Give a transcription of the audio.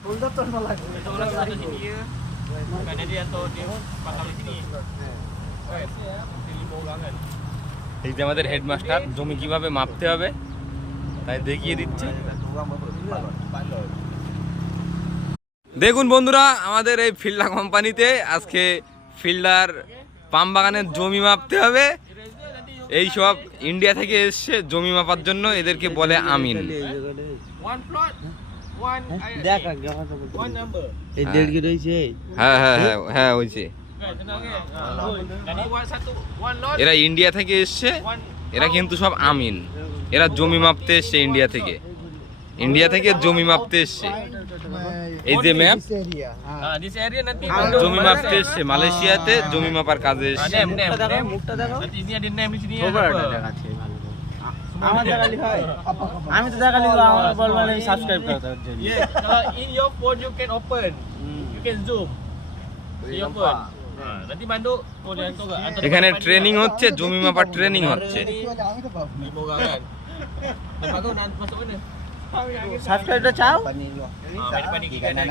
Untuk terus lagi. Itu orang satu sini dia. Bukan dia atau dia bakal di sini. Di 5 orang kan. এই যে আমাদের headmaster জমি কিভাবে মাপতে হবে তাই দেখিয়ে দিচ্ছে। দেখুন বন্ধুরা, আমাদের এই ফিল্ডার কোম্পানিতে আজকে ফিল্ডার পাম বাগানের জমি মাপতে হবে। এই সব ইন্ডিয়া থেকে এসছে জমি মাপার জন্য, এদেরকে বলে আমিন। One plot, one দেখ আগে one number. এই 1.5 কি রইছে? হ্যাঁ হ্যাঁ হ্যাঁ হ্যাঁ হয়েছে। Jadi one satu, one lot, এরা ইন্ডিয়া থেকে এসছে, one. এরা কিন্তু সব আমিন। এরা জমি মাপতে এসছে ইন্ডিয়া থেকে, ইন্ডিয়া থেকে জমি মাপতে এসছে। এই যে ম্যাপ, This area nanti জমি মাপতে এসছে মালয়েশিয়াতে, জমি মাপার কাজে এসছে। name. মুখটা দেখো। Nanti ini ada name di sini. খবরটা দেখাচ্ছি ভালো। আমার দেখালি হয়। আমি তো দেখালি আমার বলবা এই সাবস্ক্রাইব করতে হবে। Yeah, kalau in your phone you can open, you can zoom. You open. Nanti Mandu boleh hantar. এখানে ট্রেনিং হচ্ছে, জমি মাপার ট্রেনিং হচ্ছে। 5 orang kan. Lepas tu nak masuk mana? সাবস্ক্রাইবটা চাও? Pandai kiri kanan.